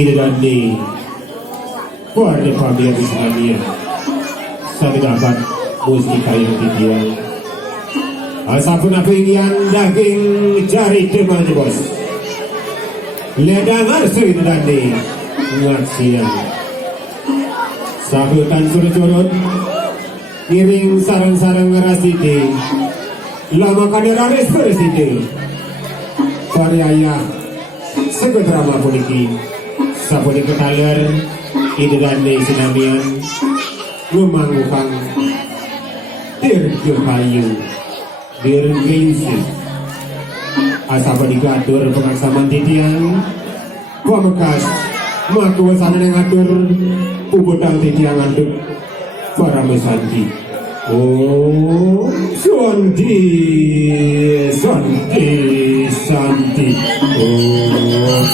Ini dan ini warga pabrik Islamia saya dapat mustika yang didiang asapun apa yang daging cari teman bos ledang harus ini dan ini ngaksian sabutan surut-surut ngiring sarang-sarang ngerasiti lama kaneraris bersiti variaya segedrama poliki sapuni ketaler ini dan ini sinamian memangukang dirgil kayu dirgisi asapa digatur pengaksaman titiang pamekas maku sana ngatur puputang titiang anduk para mesanti oh santi santi santi oh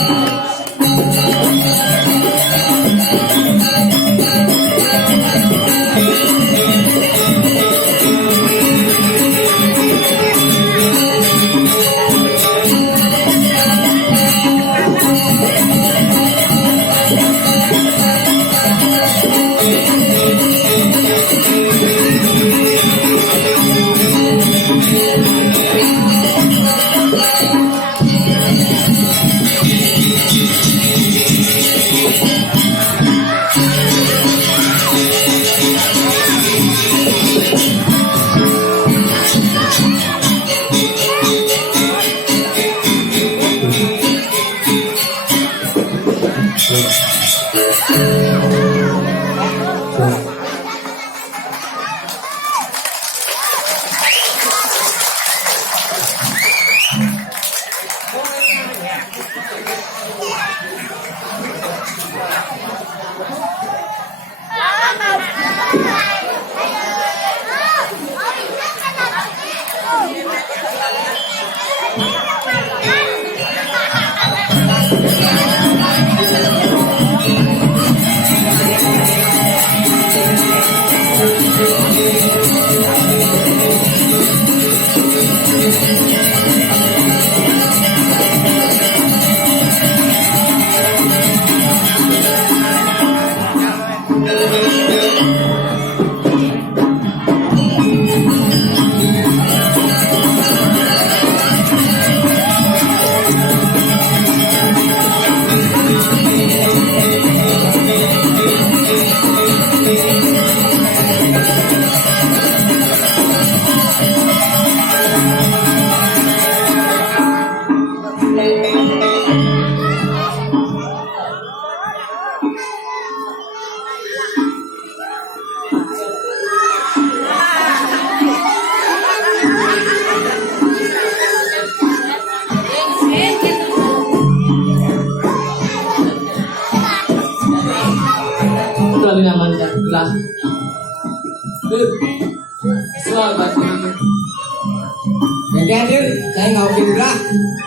Jadi hadir, saya nggak oke juga.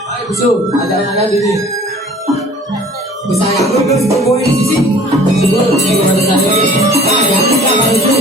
Ayo besok, ada ini. Saya dulu sebuah ini sisi. Sebelum saya ada saya. Ah, jangan lupa kalau itu.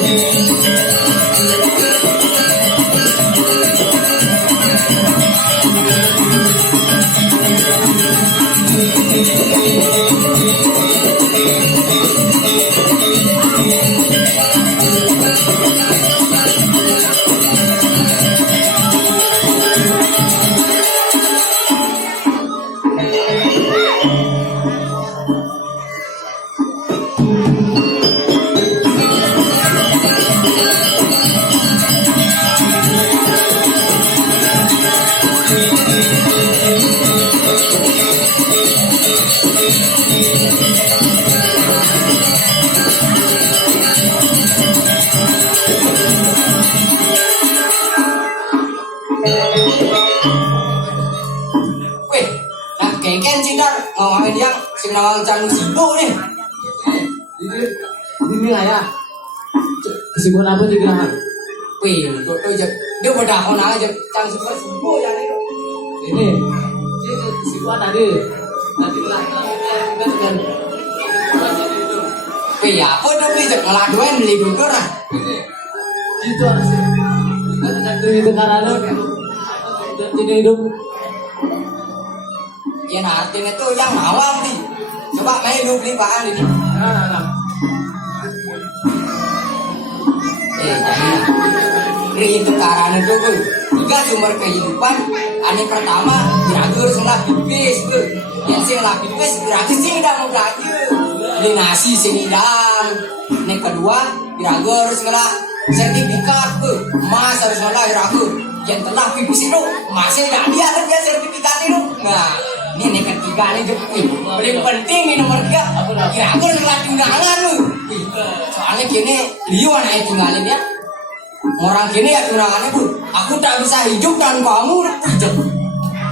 Nawang Canu Sibo nih. Ini lah ya. Kesibukan apa di gerahan? Wih, dia udah kon aja Canu Sibo ya nih. Ini kesibukan tadi. Nanti lah kan. Wih, apa udah beli ngeladuin beli dulu lah. Itu harus. Kan itu karena jadi hidup. Ya artinya tuh yang mawang nih. Coba main lu beli bahan ini. Nah. Jadi ini itu karena itu bu. Tiga sumber kehidupan. Ane pertama beratur selah pipis bu. Yang sing lah pipis beratur sing tidak mau belajar. Ini nasi sing idam. Yang kedua beratur selah sertifikat bu. Mas harus selah beratur. Yang telah pipis itu masih tidak dia kan dia sertifikat itu. Nah ini yang ketiga nih tuh. Paling penting nih nomor 3. Beratur selah undangan lu. Soalnya gini Lio anaknya tinggalin ya. Orang gini ya tunangannya bu. Aku tak bisa hidup dan kamu hidup.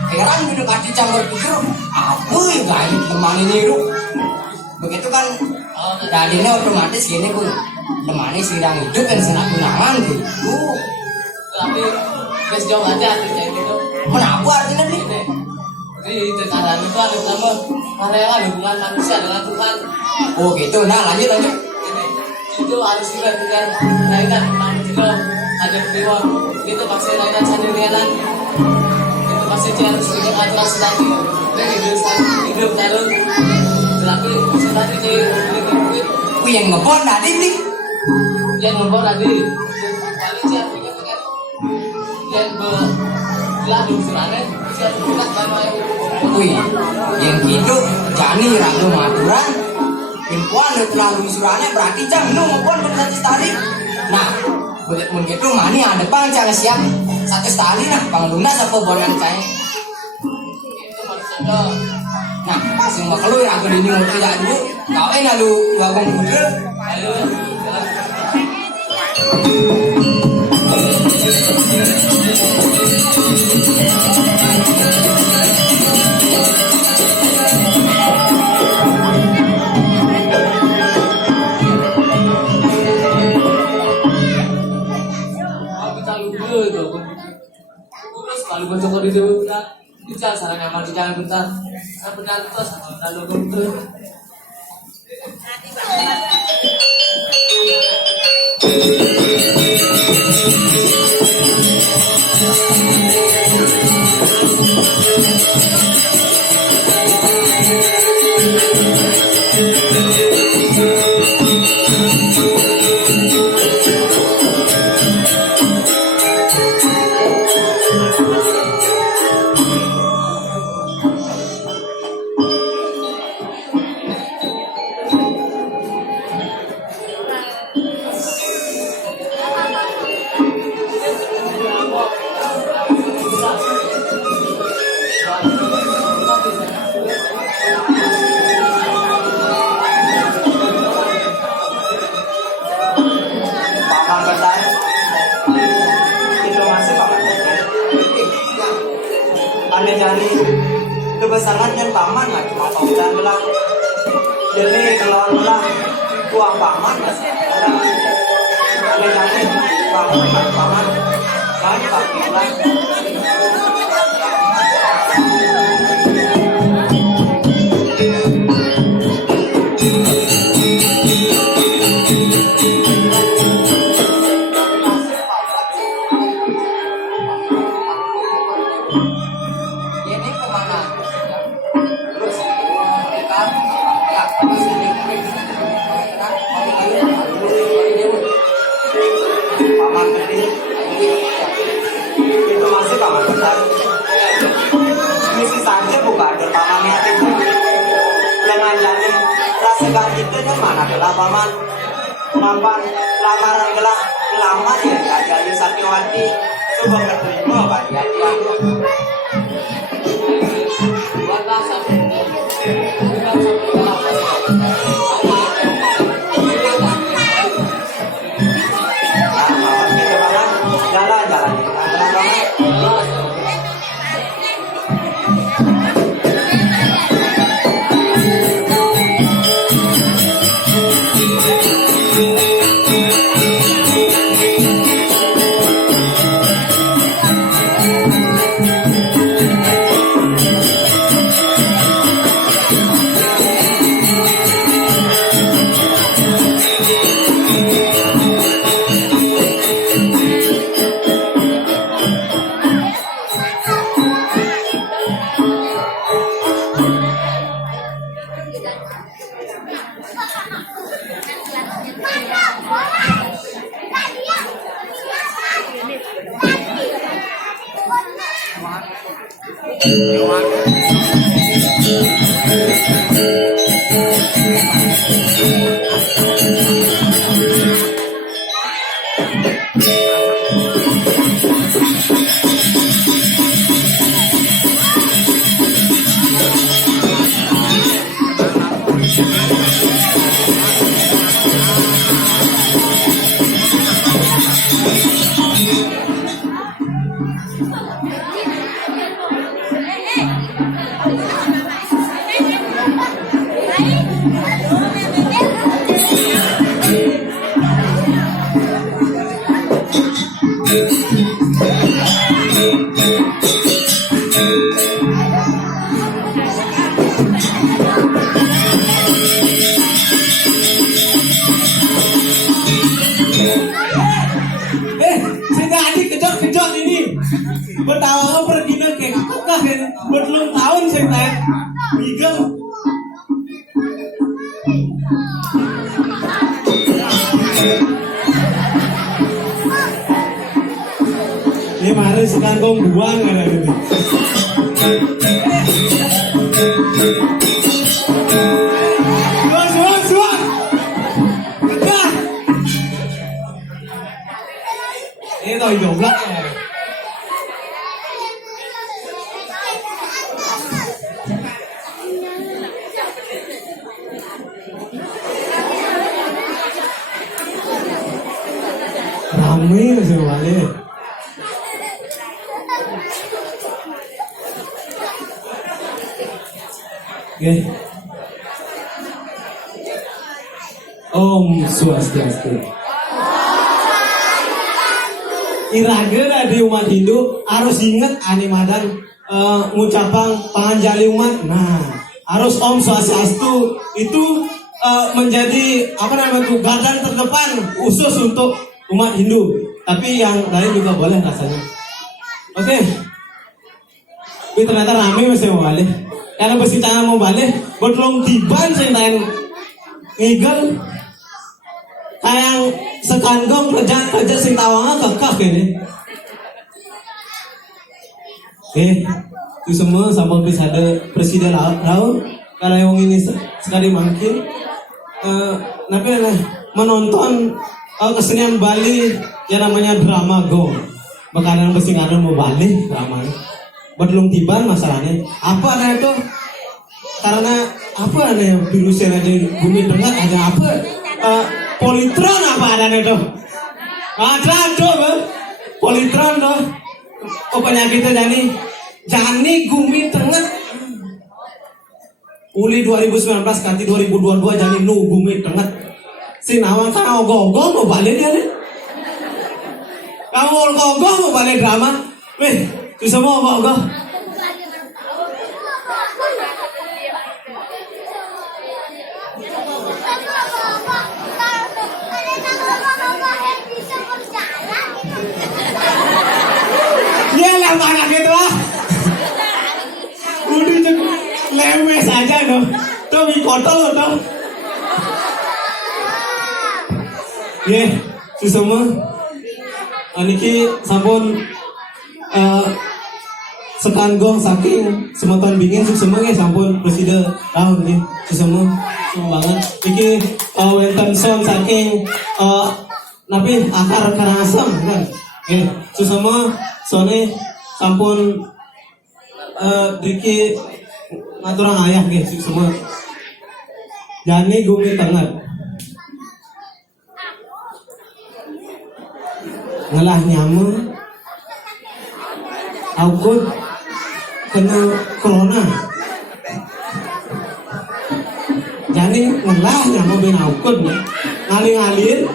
Heran gitu kasih campur pikir. Apa ya gaya teman ini lu. Begitu kan. Dadinya otomatis gini bu. Temannya sedang hidup dan senang tunangan gitu. Tapi guys jauh aja artinya gitu. Kenapa artinya nih? Jadi tekanan itu ada nama karyawan hubungan manusia dengan Tuhan. Oh gitu. Nah lanjut. Itu harus juga dengan kaitan manusia ada dewa itu pasti kaitan sendirian itu pasti harus dengan aturan selati dan hidup terus tetapi selati di Ku yang ngebon tadi nih. yang nombor tadi kali siapa yang kan yang berlalu selane siapa tidak sama Wih, yang hidup jani ragu maturan. Impuan terlalu surannya berarti jam nu maupun bersatu tali. Nah, boleh begitu mani ada bang jangan siap satu tali nah bang lunas apa boran saya. itu maksudnya Nah, sing mau keluar aku di new tidak dulu. Kau lalu bagong budel. ayo terus kalau bercokor di depan kita bisa sarang nyaman di jalan bentar saya benar terus lalu betul Paman bertanya. Itu masih paman. Ane jani kebesaran yang paman lagi mau paman bilang. Jadi kalau bilang uang paman masih ada. Ane jani paman jangan pakai bilang. Ini kemana? Terus ikan, ya, sini. Paman gede, itu masih paman besar. Misi saja bukan ada pamannya itu. Dengan jadi rasakan itu yang mana gelah paman? Mapan lamaran gelah lamar ya jadi Satyawati. Coba keterima kan jadi aku. Sehingga adik kejot-kejot ini bertawa pergi ke kakak kan belum tahun saya tanya Miguel ini mari sekangkong buang kan ini suang kakak ini tau joblak ya rame sih balik. Oke. Om Swastiastu. Irageuna di umat Hindu harus ingat ane madan ngucapang panganjali umat. Nah, harus Om Swastiastu itu menjadi apa namanya tuh garda terdepan khusus untuk umat Hindu. Tapi yang lain juga boleh rasanya. Oke. Tapi ternyata rame masih mau balik. Karena besi cara mau balik, belum tiban sentain ngigel. Kayak sekangkong kerja sing tawangnya kekak ini. Itu semua sampai bisa ada presiden laut. Kalau yang ini sekali makin, tapi menonton kesenian Bali yang namanya drama go. Bakalan besi ada mau balik dramanya. Belum tiba masalahnya. Apa ada itu? Karena apa ada virusnya ada bumi dengar ada apa? Politron apa ada itu? Ada tuh, politron tuh. Oh penyakitnya jani gumi tengah. Uli 2019 ganti 2022 jani nu gumi tengah. Si nawang kan ogoh-ogoh mau balik dia nih. Kamu ogoh-ogoh mau balik drama? Weh. Bisa mau ogoh-ogoh? Ya lah mana gitu lah. Udah cukup lemes saja dong. Tuh mikotol tuh. Ya, si semua. Aniki sampun sekanggong saking semeton bingin semuanya sampun presiden tahun nih semua banget iki wenten son saking tapi akar asam kan semua sone sampun diki ngaturang ayah gitu semua jani gumi tengah ngalah nyamuk aukun kena corona jadi ngalah nyamuk bin aukun ngaling-ngalir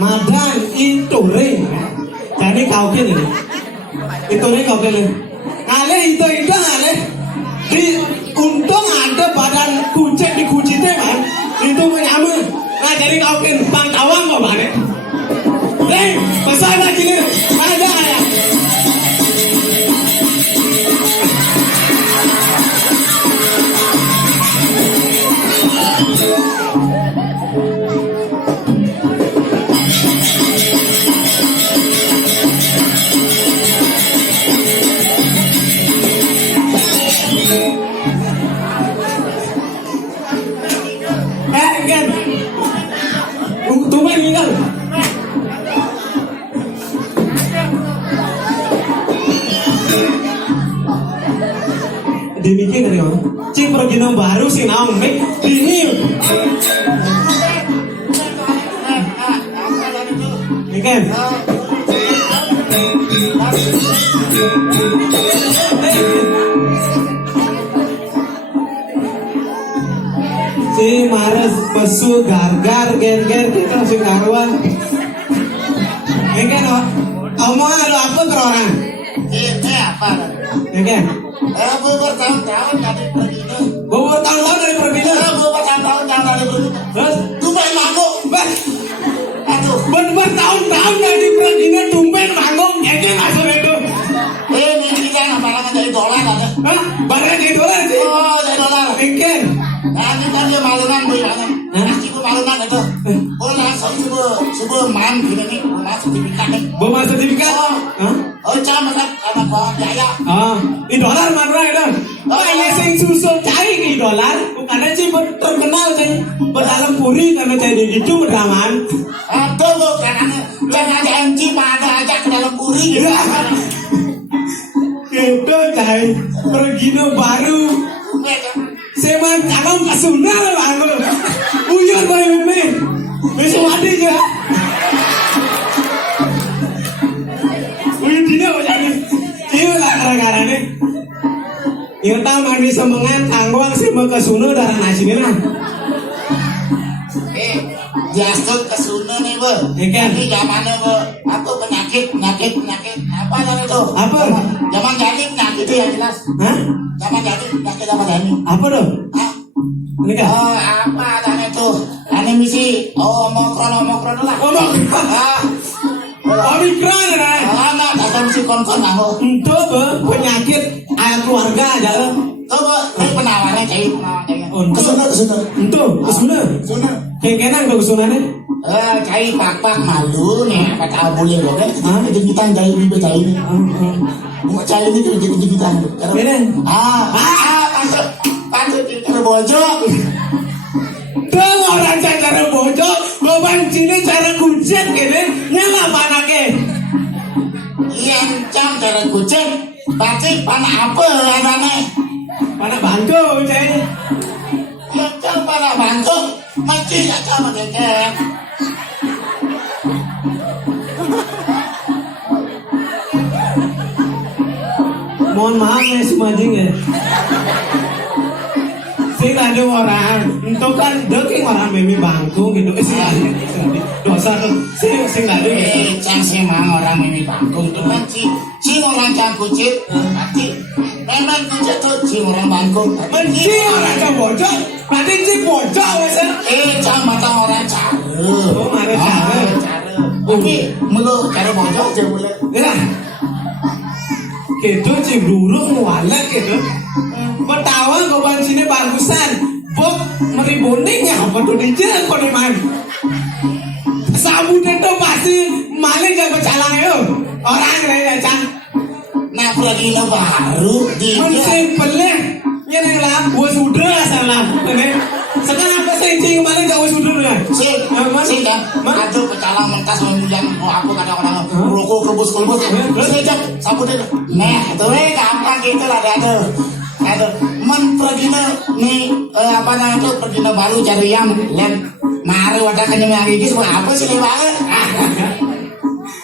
madan itu ring jadi kaukin ini itu ring kaukin ini ngalih itu ngalih di untung ada badan kucing di kucingnya kan itu menyamuk nah jadi kaukin pangkawang kok balik pesan lagi nih, ada ya. Ci pergino baru si naong mik dini. Ikan. Si mares pesu gargar ger-ger kita si karuan. Ikan omongan lu apa ke orang? Ini apa? Ikan. Gue bertahun-tahun dari Pregino. Gue bertahun-tahun dari Pregino. Gue bertahun-tahun dari Pregino. Terus Tumben manggung. Aduh. bertahun-tahun dari Pregino tumben manggung. Ikan masuk itu. Ini kita ngapain dari dolar ada? Hah? Barang jadi dolar sih. Oh, dari dolar. Ikan. Nah, ini kan dia malunan gue mana? Nanti gue malunan itu. Gue langsung sebelum main gini nih, gue masuk di pikan nih. Bawa sertifikat. Hah? Oh, jangan makan sama gua biaya. Di dolar mana itu? Oh, ini sing susul cai di dolar. Bukannya sih terkenal sih. Berdalam puri karena cai di gitu beraman. Aduh, gue karena jangan ada MC ada aja ke dalam puri gitu. Gitu cai. Pergino baru. Seman calon kasuna lah bang. Uyur boleh meme. Besok ada je. Uyur dina macam ni. Iya lah gara-gara ni. Yang tahu mandi semangat tangguang sama kasuna darah nasi ni lah. Jasut ke Sunda nih, Bu. Ikan. Ini zamannya, Bu. Aku penyakit. Apa namanya itu? Apa? Zaman jadi penyakit itu yang jelas. Hah? Zaman jadi penyakit apa tadi? Apa dong? Hah? Ini kah? Oh, apa namanya itu? Animasi. Oh, omokron lah. Omikron. Ah. Omikron kan? Anak, datang si kon-kon aku. Itu penyakit ayam keluarga aja. Coba, ini penawarannya kayak Untuk Kesuna. Itu kesuna. Kesuna. Kenan ke kesuna ni. Cai pak malu nih, apa tahu boleh loh kan? Hah? Jadi kita cai ini cai ini. Mau cai ini jadi kita. Kenan. Pantu kita bojok. Tuh orang cara bojok, beban sini cara kucing kene, nyala panake. Yang cang cara kucing, pasti panah apa namanya? Panah bantu cai. Yang cang panah bangkok, mesti aja mengejar. Mohon maaf ya si Majing ya. Sing ada orang, itu kan deking orang memi bangku gitu. Sing ada dosa tuh. Sing ada. Cang sih mang orang ini bangkok itu kan si orang cang kucing, nanti memang kucing tuh si orang bangkok. Menci orang cang bojok, berarti si bojok wesen. Cang mata orang cara. Oh, mana cara? Tapi melu cara bojok aja boleh. Ya. Gitu cibruruk mualak gitu. Pertawa goban sini bagusan. Bok meribondingnya apa tuh dijel kok man. Sabun itu pasti maling gak bercalang yo. Orang lain cang. Nah lagi lo baru di Mesin pelih. Ya neng lah, gua sudah salah. Sekarang apa sih cing maling gak gua sudah kan? sih kan, aduh pecalang mentas yang mau aku kadang-kadang rokok kebus terus aja sabun itu. Nah itu gampang gitu lah aduh pergi nih apa namanya itu pergi baru cari yang lain mari wadah kenyang lagi semua apa sih banget.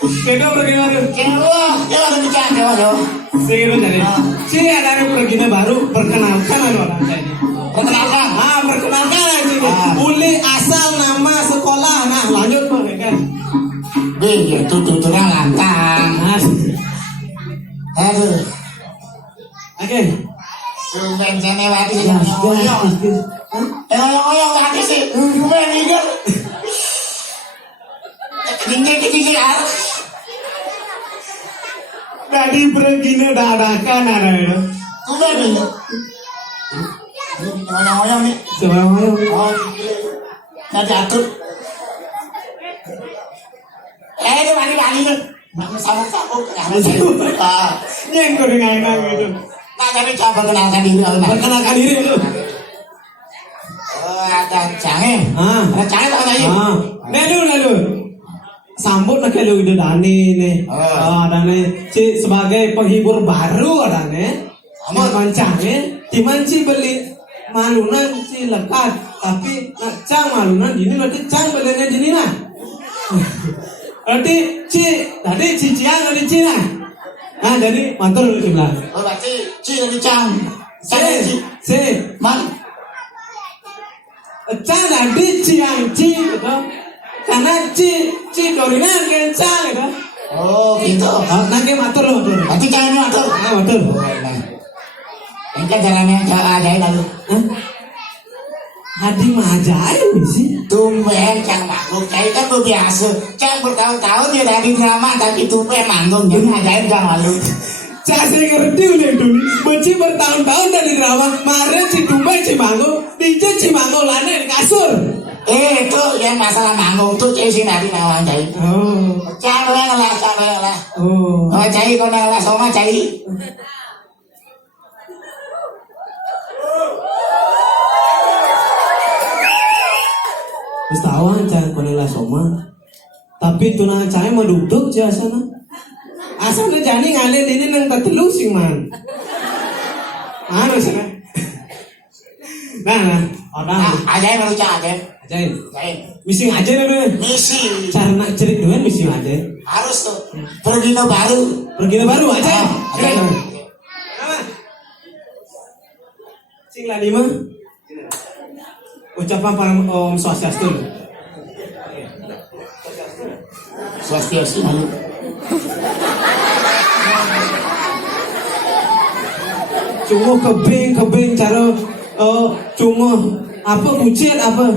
Kita pergi baru. Kita ada bicara jauh. Sih jadi. Si ada pergi baru perkenalkan orang ini. Perkenalkan. Perkenalkan aja. Uli asal nama sekolah. Nah lanjut kan. Itu tuturnya lantang. Aduh. Oke. Tumben sana lagi sih. Oyong lagi sih. Tumben ini. Tinggi arah. Tadi pergi dadakan ada itu. Tumben ini. Oyong nih. Semuanya. Oh, tadi atur. Ini balik nih. Sama-sama. Yang kau dengar gitu. Nah, tapi coba perkenalkan diri. Perkenalkan diri dulu. Ada Cange. Ada Cange apa lagi? Lalu. Sambut nak kalau itu Dani nih. Dani sebagai penghibur baru ada nih. Sambut Cange. Timan beli malunan si lekat, tapi nak cang malunan ini berarti cang bedanya jini lah. Berarti tadi ciang dari Cina. Nah jadi mantul sebelah. Oh berarti ci dari cang. C Man. cang tadi ciang gitu. Karena ci dorina kan cang gitu. Oh gitu. Nanti matur loh. Berarti cang ini atur. Matur. Engkau jalannya ajaib lalu. Hadi mah ajaib sih. Tumben cang manggung, cai kan tuh biasa. Cang bertahun-tahun dia dari drama tapi tumben manggung jadi ajaib cang lalu. Saya ngerti udah dulu. Benci bertahun-tahun dari drama. Kemarin si Dumai Cimanggung, DJ Cimanggung lana di kasur. Itu yang masalah manggung tuh cai si nabi nawang cai. Oh. Cang lah. Oh. Oh cai kau lah sama cai. Terus tawan cang konela soma. Tapi tunangan saya mah duduk cah sana. Asal jani ngalir ini nang tatelu sing man. Mana sana? Nah, orang Ajaib lalu cang ajaib. ajaib. Ajaib. Misi aja dulu. Misi Cara nak cerit duluan misi aja. harus tuh pergi ke baru. Pergi ke baru aja. Ajaib. Sing lali mah. Ucapan Om Swastiastu. Swastiastu lalu. Cuma kebing cara cuma apa bucin apa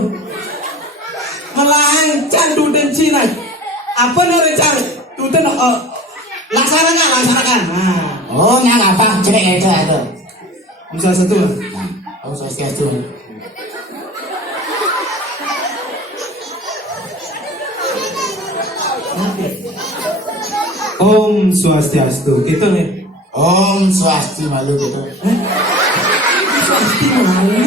melancang duden Cina apa nih cang duden laksanakan nah Oh nggak apa cerita itu ada. bisa satu lah. Oh Swastiastu. Om Swastiastu gitu nih Om Swasti malu gitu. Swasti mana